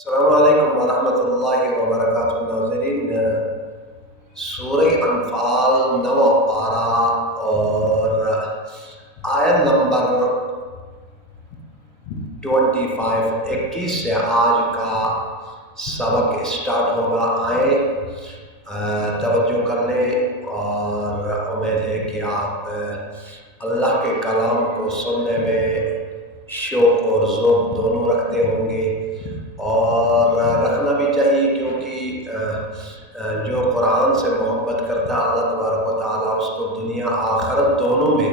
अस्सलामुअलैकुम वरहमतुल्लाहि वबरकातुहू। नाज़रीन, सूरह अनफाल 9 पारा और आयत नंबर 21 से आज का सबक स्टार्ट होगा। आए तवज्जो कर लें और उम्मीद है कि आप अल्लाह के कलाम को सुनने में शौक़ और ज़ौक़ दोनों रखते होंगे और रखना भी चाहिए, क्योंकि जो कुरान से मोहब्बत करता है अल्लाह तबारक व तआला उसको दुनिया आखिरत दोनों में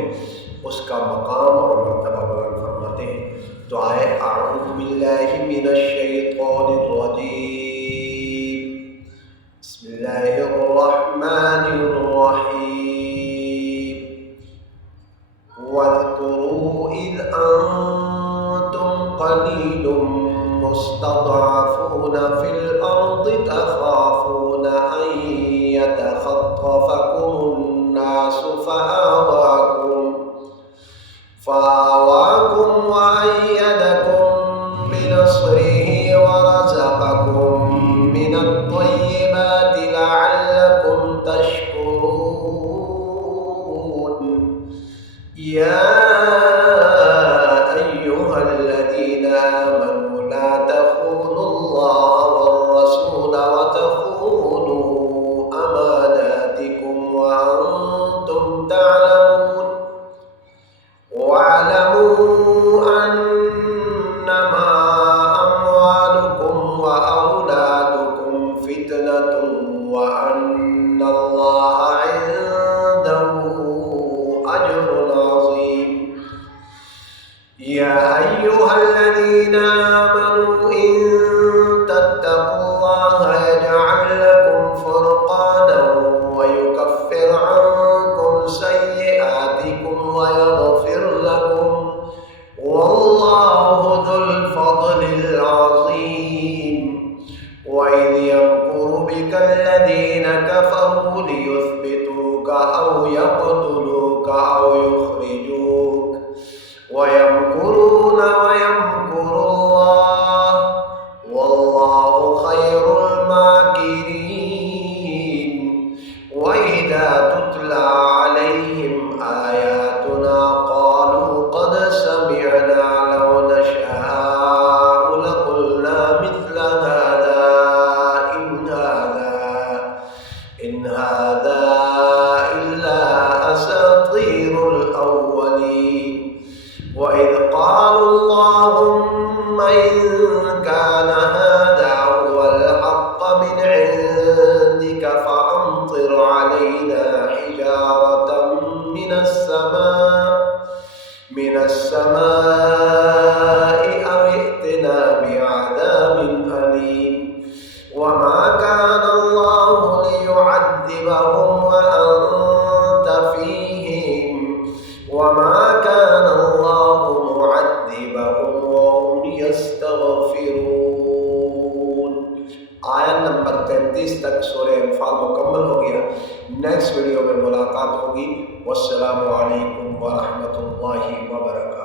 उसका मकाम और मर्तबा बुलंद फरमाते हैं। तो आए अऊज़ु बिल्लाहि मिनश शैतानिर रजीम, बिस्मिल्लाहिर रहमानिर रहीम। वज़्कुरू इज़ अंतुम क़लीलुम मुस्तज़अफ़ूना फ़िल अर्ज़ि तख़ाफ़ूना अन यतख़त्तफ़कुमुन नासु फ़आवाकुम वअय्यदकुम बिनस्रिही वरज़क़कुम मिनत-तय्यिबाति लअल्लकुम तशकुरून। या अय्युहल्लज़ीना आमनू ला तख़ूनुल्लाह वर्रसूल वतख़ूनू अमानातिकुम वअंतुम तअलमून। वअलमू अन्नमा अम्वालुकुम व औलादुकुम फ़ितनतुन व अन्नल्लाह इंदहु अज्रुन अज़ीम। या अय्युहल्लज़ीना आमनू इन तत्तक़ुल्लाह यजअल लकुम फ़ुरक़ानन व युकफ़्फ़िर अन्कुम सय्यिआतिकुम व यग़फ़िर लकुम वल्लाहु ज़ुल फ़ज़लिल अज़ीम। वइज़ यमकुरु बिकल्लज़ीना कफ़रू लियुथ्बितूक औ यक़्तुलूक औ युख़्रिजूक वयमकुरून वयमकुरुल्लाह वल्लाहु खैरुल माकिरीन। वइज़ा तुतला अलैहिम आयातुना क़ालू क़द समिअना लौ नशाअु लक़ुलना मिस्ल हाज़ा इन हाज़ा इल्ला असातीरुल अव्वलीन। वइज़ क़ालू अल्लाहुम्मा इन कान हाज़ा हुवल हक़्क़ मिन इंदिक फ़अम्तिर अलैना हिजारतम मिनस समाई औ इअ्तिना बिअज़ाबिन अलीम। वमा कान अल्लाहु लियुअद्दिबहुम व अन्त फ़ीहिम वमा कान अल्लाहु मुअद्दिबहुम व हुम यस्तग़फ़िरून। आयत नंबर 33 तक सूरह अनफाल मुकम्मल हो गया। नेक्स्ट वीडियो में मुलाकात होगी। वस्सलामु अलैकुम वरहमतुल्लाहि वबरकातुहू।